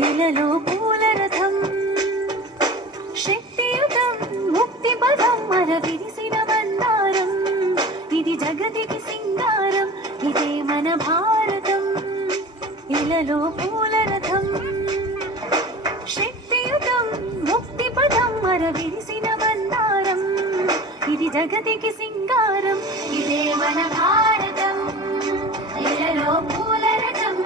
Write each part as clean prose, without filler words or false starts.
ఇలలో పూల రథం శక్తియుతం ముక్తి పదం మన విరిసిన మందారం ఇది జగతికి సింగారం ఇదే మన భారతం ఇలలో పూల రథం శక్తియుతం ముక్తి పదం మన విరిసిన మందారం ఇది జగతికి సింగారం ఇదే మన భారతం ఇలలో పూల రథం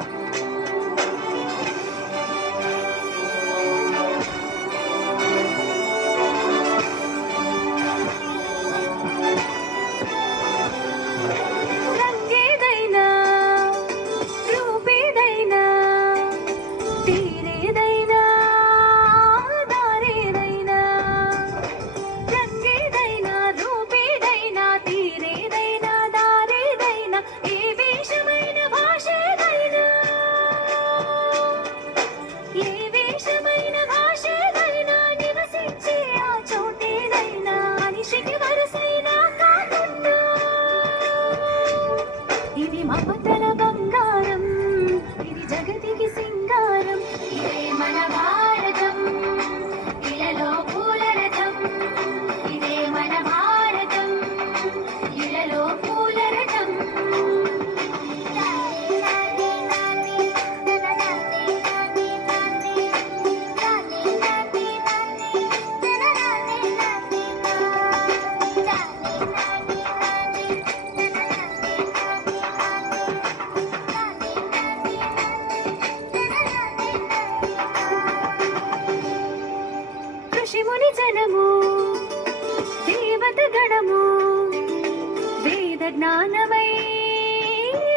ఇది మమతల బంగారం ఇది జగతికి సింగారం ఇదే మన భారతం ఇలలో పూల రథం ఇదే మన భారతం ఇలలో పూల రథం ఋషిముని జనము దేవత గణము వేద జ్ఞానమై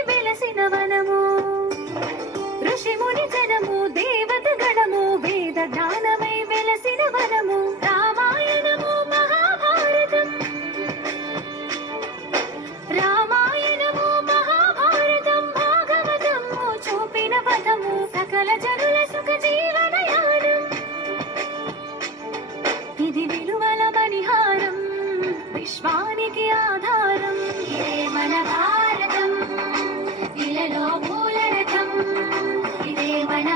వెలసిన వనము ఋషిముని జనము దేవత గణము వేద జ్ఞానమై వెలసిన వనము రామాయణము మహాభారతం రామాయణము మహాభారతం భాగవతము చూపిన పదము సకల జనుల సుఖ జీవనయానం ఇది విలువల పరిహారం విశ్వానికి ఆధారం ఇదే మన భారతం ఇలలో పూల రథం ఇదే మన